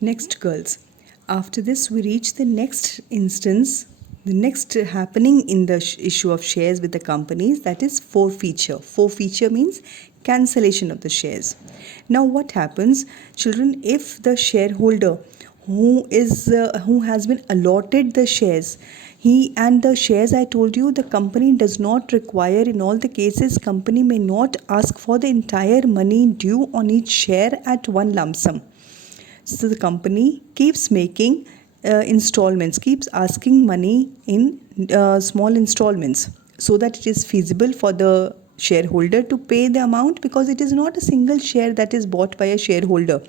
Next, girls, after this, we reach the next instance, the next happening in the issue of shares with the companies, that is forfeiture. Forfeiture means cancellation of the shares. Now, what happens, children, if the shareholder who has been allotted the shares, he and the shares, I told you, the company does not require, in all the cases, company may not ask for the entire money due on each share at one lump sum. So the company keeps making installments, keeps asking money in small installments, so that it is feasible for the shareholder to pay the amount, because it is not a single share that is bought by a shareholder.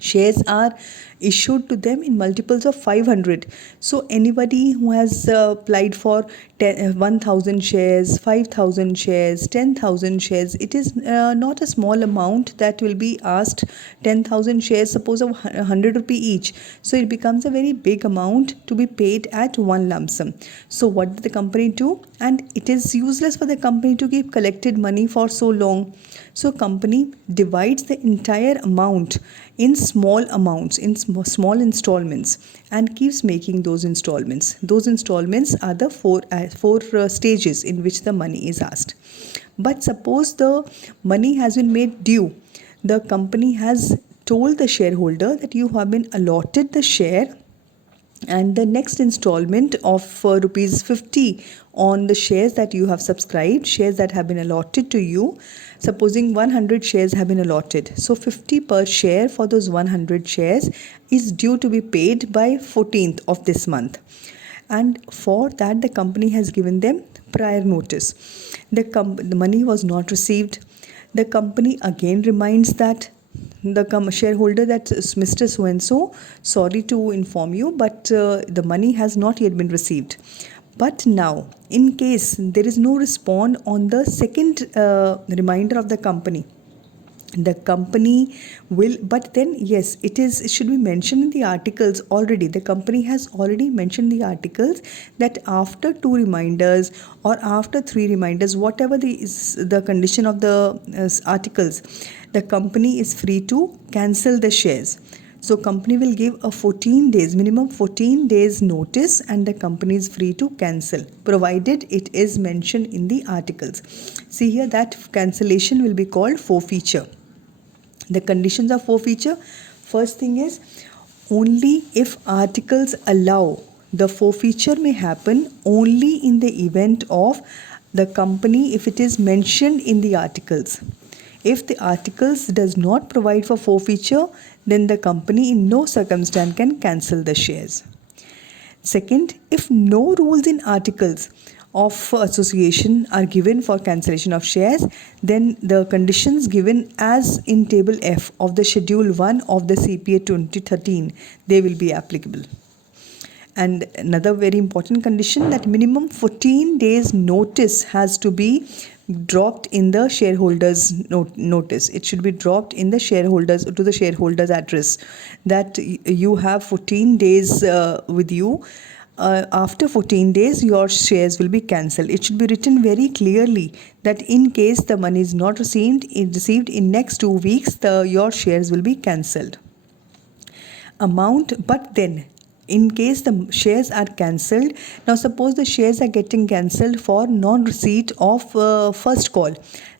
Shares are issued to them in multiples of 500. So anybody who has applied for 1000 shares, 5000 shares, 10,000 shares, it is not a small amount that will be asked. 10,000 shares, suppose of 100 rupee each, so it becomes a very big amount to be paid at one lump sum. So what did the company do? And it is useless for the company to keep collected money for so long. So company divides the entire amount in small amounts, in small installments, and keeps making those installments. Those installments are the four stages in which the money is asked. But suppose the money has been made due. The company has told the shareholder that you have been allotted the share, and the next installment of rupees 50 on the shares that you have subscribed, shares that have been allotted to you. Supposing 100 shares have been allotted, so 50 per share for those 100 shares is due to be paid by 14th of this month. And for that, the company has given them prior notice. The money was not received. The company again reminds that the shareholder, that Mr. So and so, sorry to inform you, but the money has not yet been received. But now, in case there is no response on the second reminder of the company will, but then yes, it should be mentioned in the articles already. The company has already mentioned the articles that after 2 reminders or after 3 reminders, whatever the condition of the articles, the company is free to cancel the shares. So company will give a 14 days, minimum 14 days notice, and the company is free to cancel, provided it is mentioned in the articles. See here, that cancellation will be called forfeiture. The conditions of forfeiture, first thing is, only if articles allow, the forfeiture may happen only in the event of the company, if it is mentioned in the articles. If the articles does not provide for forfeiture, then the company in no circumstance can cancel the shares. Second, if no rules in articles of association are given for cancellation of shares, then the conditions given as in table F of the schedule 1 of the CPA 2013, they will be applicable. And another very important condition, that minimum 14 days notice has to be dropped in the shareholders notice. It should be dropped in the shareholders, to the shareholders address, that you have 14 days with you. After 14 days, your shares will be cancelled. It should be written very clearly that in case the money is not received in next 2 weeks, your shares will be cancelled. Amount, but then in case the shares are cancelled, now suppose the shares are getting cancelled for non-receipt of first call.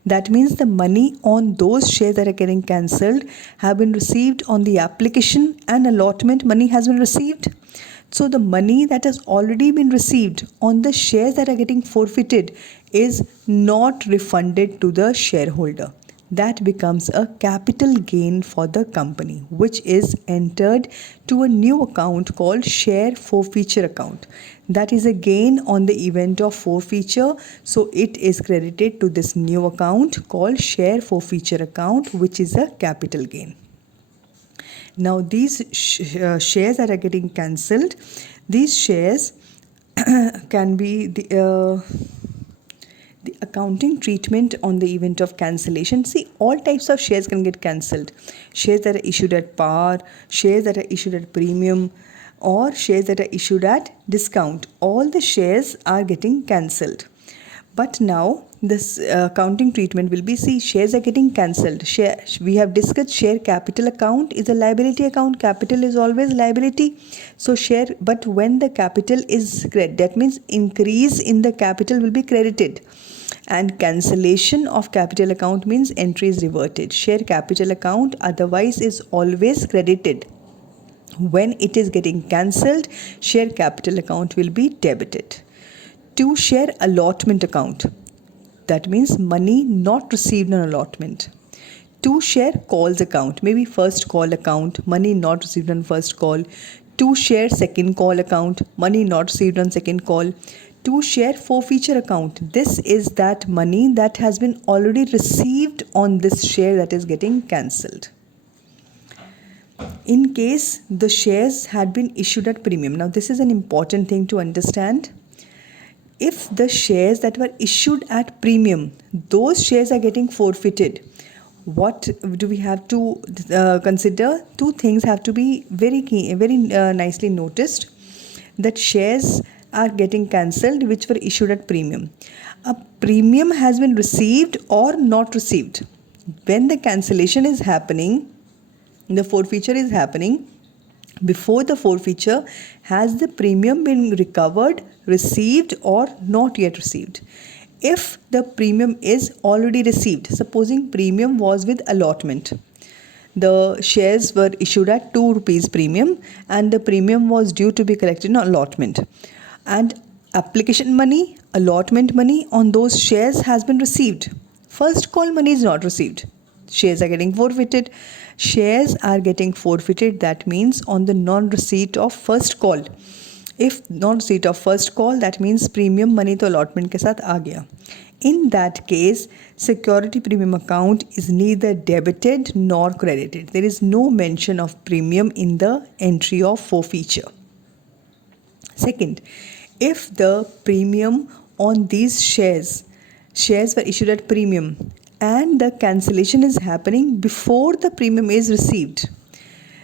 That means the money on those shares that are getting cancelled have been received on the application, and allotment money has been received. So the money that has already been received on the shares that are getting forfeited is not refunded to the shareholder. That becomes a capital gain for the company, which is entered to a new account called share forfeiture account. That is a gain on the event of forfeiture, so it is credited to this new account called share forfeiture account, which is a capital gain. Now these shares that are getting cancelled, these shares can be the accounting treatment on the event of cancellation. See, all types of shares can get cancelled. Shares that are issued at par, shares that are issued at premium, or shares that are issued at discount. All the shares are getting cancelled. But now this accounting treatment will be, see, shares are getting cancelled. We have discussed share capital account is a liability account. Capital is always liability. So share, but when the capital is that means increase in the capital will be credited, and cancellation of capital account means entry is reverted. Share capital account otherwise is always credited. When it is getting cancelled, share capital account will be debited. To share allotment account, that means money not received on allotment. To share calls account, maybe first call account, money not received on first call. To share second call account, money not received on second call. To share forfeiture account, this is that money that has been already received on this share that is getting cancelled. In case the shares had been issued at premium. Now this is an important thing to understand. If the shares that were issued at premium, those shares are getting forfeited, what do we have to consider? Two things have to be very nicely noticed. That shares are getting cancelled which were issued at premium. A premium has been received or not received. When the cancellation is happening, the forfeiture is happening, before the forfeiture, has the premium been recovered, received, or not yet received? If the premium is already received, supposing premium was with allotment, the shares were issued at 2 rupees premium and the premium was due to be collected on allotment, and application money, allotment money on those shares has been received. First call money is not received. Shares are getting forfeited. Shares are getting forfeited, that means on the non-receipt of first call. If non-receipt of first call, that means premium money तो allotment के साथ आ गया. In that case, security premium account is neither debited nor credited. There is no mention of premium in the entry of forfeiture. Second, if the premium on these shares were issued at premium and the cancellation is happening before the premium is received,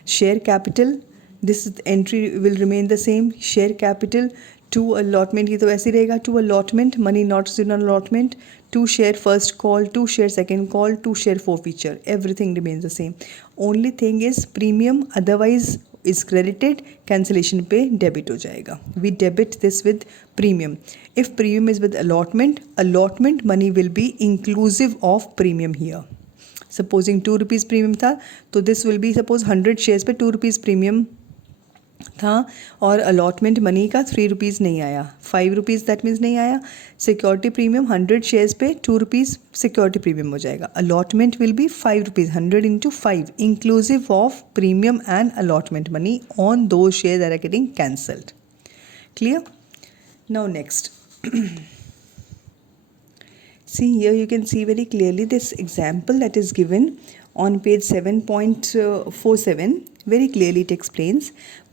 share capital, this entry will remain the same. Share capital to allotment की तो ऐसे रहेगा, to allotment, money not received on allotment, to share first call, to share second call, to share forfeiture, everything remains the same. Only thing is premium otherwise is credited, cancellation पे debit हो जाएगा. We debit this with premium. If premium is with allotment money will be inclusive of premium here. Supposing 2 rupees premium था, तो this will be suppose 100 shares पे 2 rupees premium था और allotment money का 3 rupees नहीं आया, 5 रुपीज़ दैट मीन्स नहीं आया. सिक्योरिटी प्रीमियम 100 शेयर्स पे 2 रुपीज़ सिक्योरिटी प्रीमियम हो जाएगा. Allotment will be 5 rupees, 100 into 5 inclusive of premium and allotment money on दो shares that are getting cancelled. Clear? Now next. See here you can see very clearly this example that is given on page 7.47. Very clearly it explains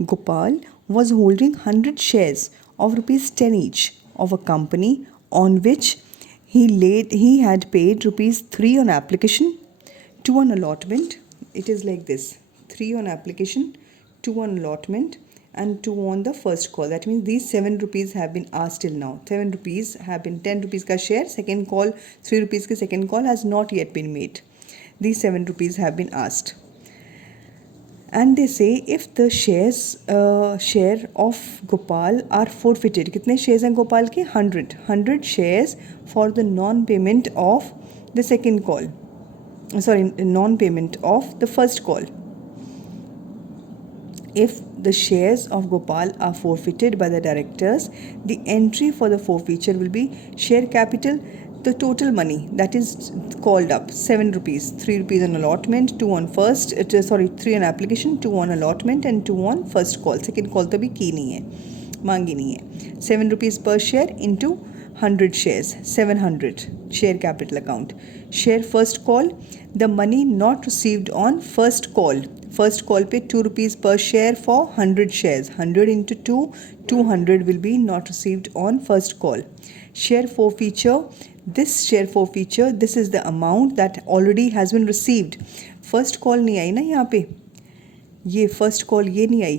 Gopal was holding 100 shares of rupees 10 each of a company on which he had paid rupees 3 on application, 2 on allotment. It is like this: 3 on application, 2 on allotment, and 2 on the first call. That means these 7 rupees have been asked till now. 7 rupees have been 10 rupees ka share, second call 3 rupees ke second call has not yet been made. These 7 rupees have been asked. And they say if the share of Gopal are forfeited. कितने shares हैं Gopal के? 100 shares for the non-payment of the second call. Non-payment of the first call. If the shares of Gopal are forfeited by the directors, the entry for the forfeiture will be share capital, the total money that is called up, 7 rupees, 3 rupees on allotment, 2 on 3 on application, 2 on allotment and 2 on first call. Second call तो भी की नहीं है, मांगी नहीं है. 7 rupees per share into 100 shares, 700 share capital account. Share first call, the money not received on first call. First call पे 2 rupees per share for 100 shares. 100 into 2, 200 will be not received on first call. Share forfeiture. This share forfeiture, this is the amount that already has been received. First call नहीं आई ना यहाँ पे, ये first call ये नहीं आई.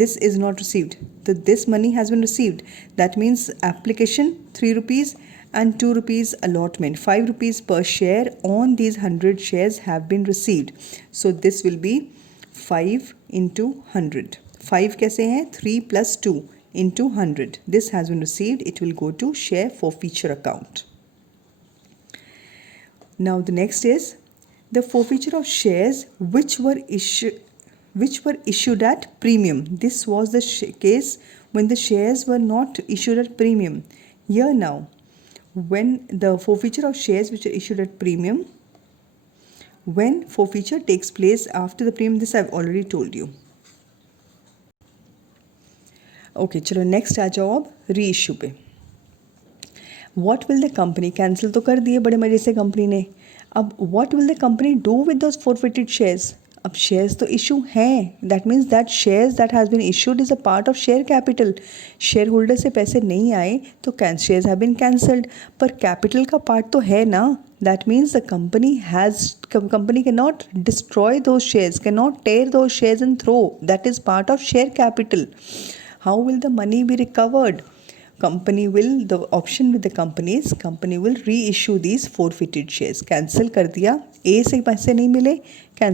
This is not received. So this money has been received. That means application 3 rupees and 2 rupees allotment. 5 rupees per share on these 100 shares have been received. So this will be 5 into 100. 5 कैसे हैं? 3 plus 2 into 100. This has been received. It will go to share forfeiture account. Now the next is the forfeiture of shares which were issued at premium. This was the case when the shares were not issued at premium. Here now, when the forfeiture of shares which are issued at premium, when forfeiture takes place after the premium, this I've already told you. Okay, चलो next आ जाओ अब reissue पे. What will the company, cancel तो कर दिए बड़े मज़े से कंपनी ने. अब what will the company do with those forfeited shares? अब शेयर्स तो इशू हैं. That means that shares that has been issued is a part of share capital. Share holder से पैसे नहीं आए तो शेयर्स हैव बीन कैंसल्ड, पर capital का पार्ट तो है ना. That means the company can not destroy those shares, can not tear those shares and throw. That is part of share capital. How will the money be recovered? Company will, the option with the company is company will reissue these forfeited shares. Cancel कर दिया, A से पैसे नहीं मिले,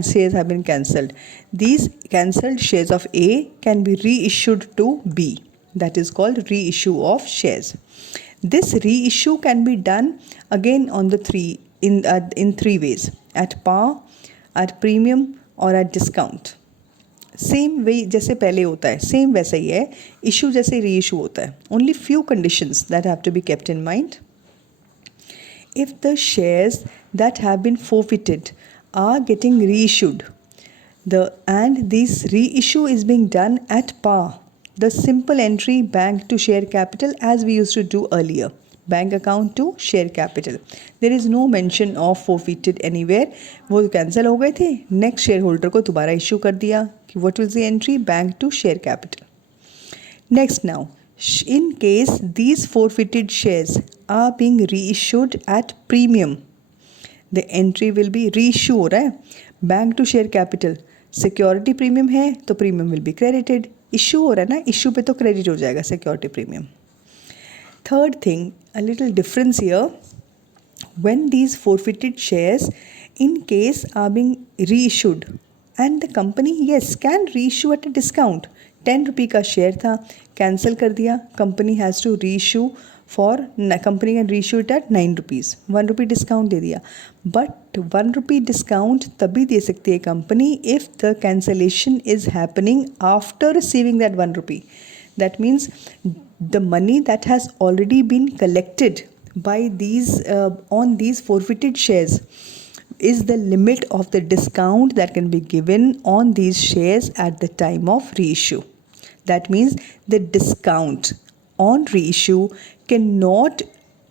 shares have been cancelled. These cancelled shares of A can be reissued to B. That is called reissue of shares. This reissue can be done again on the in three ways: at par, at premium, or at discount. Same way जैसे पहले होता है, same वैसा ही है. Issue जैसे री issue होता है. Only few conditions that have to be kept in mind. If the shares that have been forfeited are getting reissued, and this reissue is being done at par, the simple entry bank to share capital as we used to do earlier. Bank account to share capital. There is no mention of forfeited anywhere. वो cancel हो गए थे, next share holder को दोबारा issue कर दिया कि what will the entry, bank to share capital. Next now, in case these forfeited shares are being reissued at premium, the entry will be reissue हो रहा है bank to share capital. Security premium है तो premium will be credited. Issue हो रहा है ना, issue पे तो क्रेडिट हो जाएगा security premium. Third thing, a little difference here, when these forfeited shares in case are being reissued, and the company yes can reissue at a discount. 10 रुपये का शेयर था, कैंसिल कर दिया, company has to reissue for, company can reissue it at 9 rupees, 1 rupee discount दे दिया. But 1 rupee discount तभी दे सकती है company if the cancellation is happening after receiving that 1 rupee. That means the money that has already been collected by these on these forfeited shares is the limit of the discount that can be given on these shares at the time of reissue. That means the discount on reissue cannot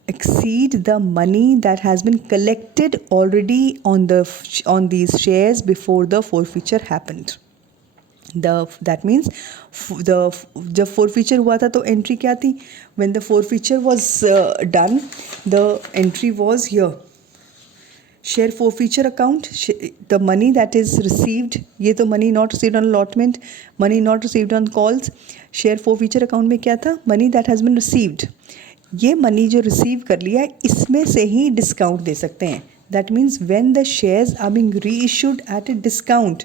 exceed the money that has been collected already on these shares before the forfeiture happened. That means जब forfeiture हुआ था तो entry क्या थी? When the forfeiture was done, the entry was here. Share forfeiture account, the money that is received, ये तो money not received on allotment, money not received on calls. Share forfeiture account में क्या था? Money that has been received. ये money जो receive कर लिया है इसमें से ही discount दे सकते हैं. That means when the shares are being reissued at a discount,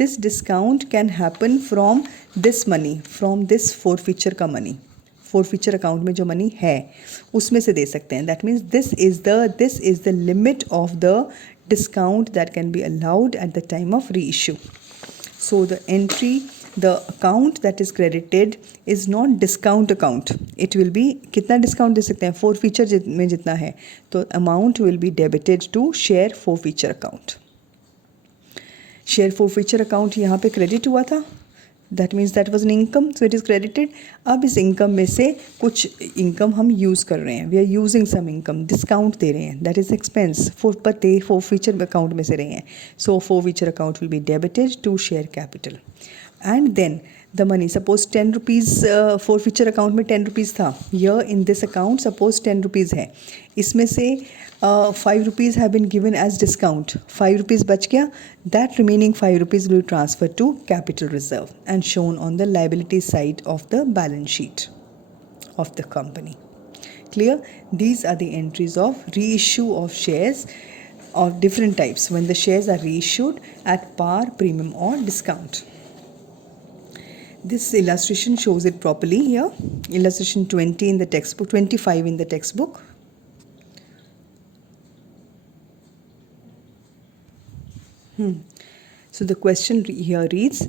this discount can happen from this money, from this forfeiture का money. Forfeiture account में जो money है उसमें से दे सकते हैं. That means this is the limit of the discount that can be allowed at the time of reissue. So the account that is credited is not discount account. It will be कितना discount दे सकते हैं forfeiture में जितना है, तो amount will be debited to share forfeiture account. Share forfeiture account यहाँ पे credit हुआ था. That means that was an income, so it is credited. अब इस income में से कुछ income हम use कर रहे हैं. We are using some income, discount दे रहे हैं. That is expense. Forfeiture account में से रहे हैं. So forfeiture account will be debited to share capital. And then the money, suppose 10 rupees forfeiture account में 10 rupees था. Here in this account suppose 10 rupees है. इसमें से 5 rupees have been given as discount. 5 rupees बच गया. That remaining 5 rupees will be transferred to capital reserve and shown on the liability side of the balance sheet of the company. Clear? These are the entries of reissue of shares of different types when the shares are reissued at par, premium or discount. This illustration shows it properly here. Illustration 20 in the textbook, 25 in the textbook. So the question here reads,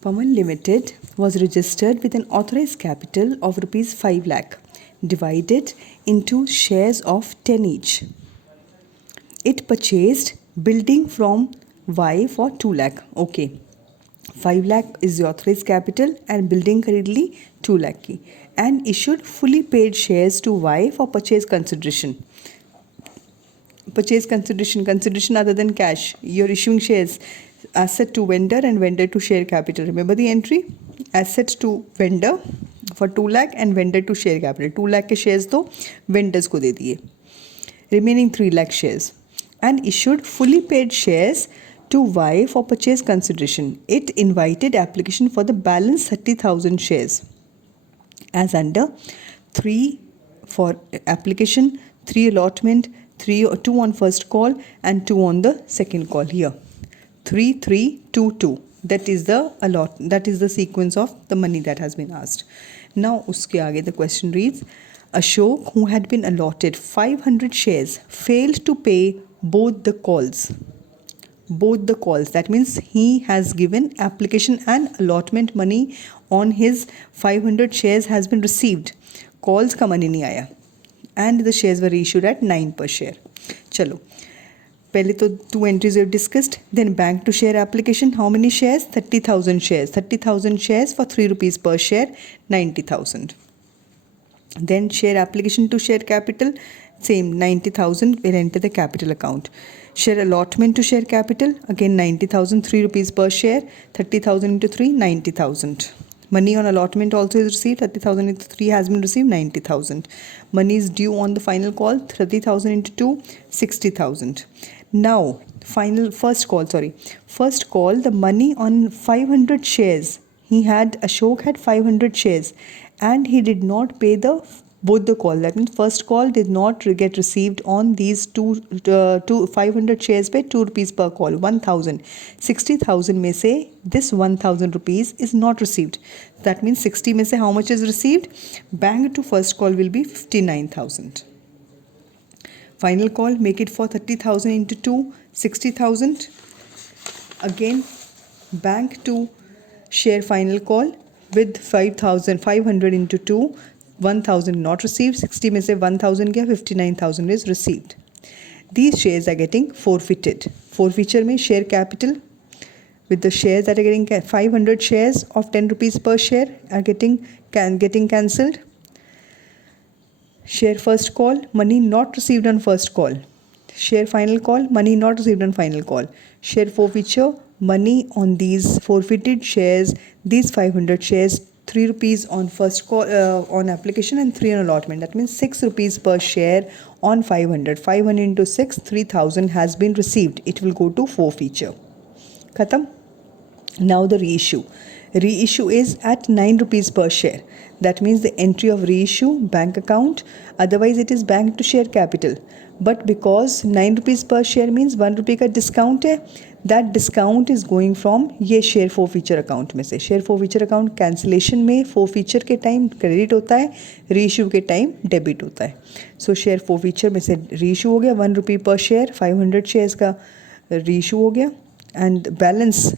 Pawan Limited was registered with an authorized capital of rupees 5 lakh divided into shares of 10 each. It purchased building from Y for 2 lakh. Okay. 5 lakh is the authorized capital and building खरीद ली 2 lakh की and issued fully paid shares to Y for purchase consideration. Purchase consideration other than cash. You're issuing shares. Asset to vendor and vendor to share capital. Remember the entry? Asset to vendor for 2 lakh and vendor to share capital. 2 lakh के shares तो vendors को दे दिए. Remaining 3 lakh shares. And issued fully paid shares to Y for purchase consideration. It invited application for the balance 30,000 shares. As under 3 for application, 3 allotment, 2 on first call and 2 on the second call here. 3, 3, 2, 2. That is the sequence of the money that has been asked. Now uske aage the question reads, Ashok, who had been allotted 500 shares, failed to pay both the calls. Both the calls. That means he has given application and allotment money on his 500 shares has been received. Calls का money नहीं आया. And the shares were reissued at 9 per share. चलो पहले तो 2 entries we have discussed. Then bank to share application. How many shares? 30,000 shares. 30,000 shares for 3 rupees per share, 90,000. Then share application to share capital. Same 90,000 will enter the capital account. Share allotment to share capital. Again 90,000, 3 rupees per share. 30,000 into 3, 90,000. Money on allotment also is received. 30,000 into 3 has been received, 90,000. Money is due on the final call. 30,000 into 2, 60,000. Now, first call, the money on 500 shares. Ashok had 500red shares and he did not pay both the call. That means first call did not get received on these 500 shares by 2 rupees per call, 1,000. 60,000 में से this 1,000 rupees is not received. That means 60 में से how much is received? Bank to first call will be 59,000. Final call, make it for 30,000 into 2, 60,000. Again, bank to share final call with 500 into 2, 1,000 not received. 60 में से 1,000 गया, 59,000 is received. These shares are getting forfeited. Forfeiture में share capital with the shares that are getting 500 shares of 10 rupees per share are getting cancelled. Share first call, money not received on first call. Share final call, money not received on final call. Share forfeiture, money on these forfeited shares, these 500 shares, 3 rupees on first call on application and 3 on allotment. That means 6 rupees per share on 500. 500 into 6, 3,000 has been received. It will go to forfeiture. Khatam? Now the reissue. Reissue is at 9 rupees per share. That means the entry of reissue, bank account. Otherwise it is bank to share capital. But because 9 rupees per share means 1 rupee का discount है, that discount is going from ये share forfeiture account में से. Share forfeiture account cancellation में forfeiture के time credit होता है, reissue के time debit होता है. So share forfeiture में से reissue हो गया 1 rupee per share, 500 shares का reissue हो गया and balance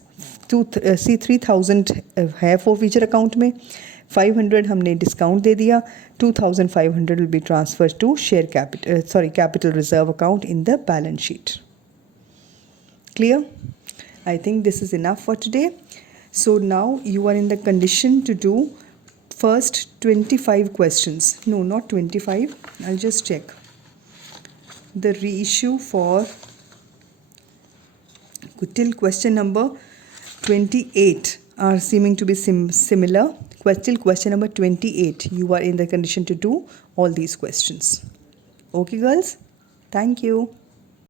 3,000 है forfeiture account में. 500 हमने discount दे दिया. 2,500 will be transferred to share capital reserve account in the balance sheet. Clear? I think this is enough for today. So now you are in the condition to do first 25 questions. No, not 25. I'll just check. The reissue for till question number 28 are seeming to be similar. Till question number 28, you are in the condition to do all these questions. Okay, girls? Thank you.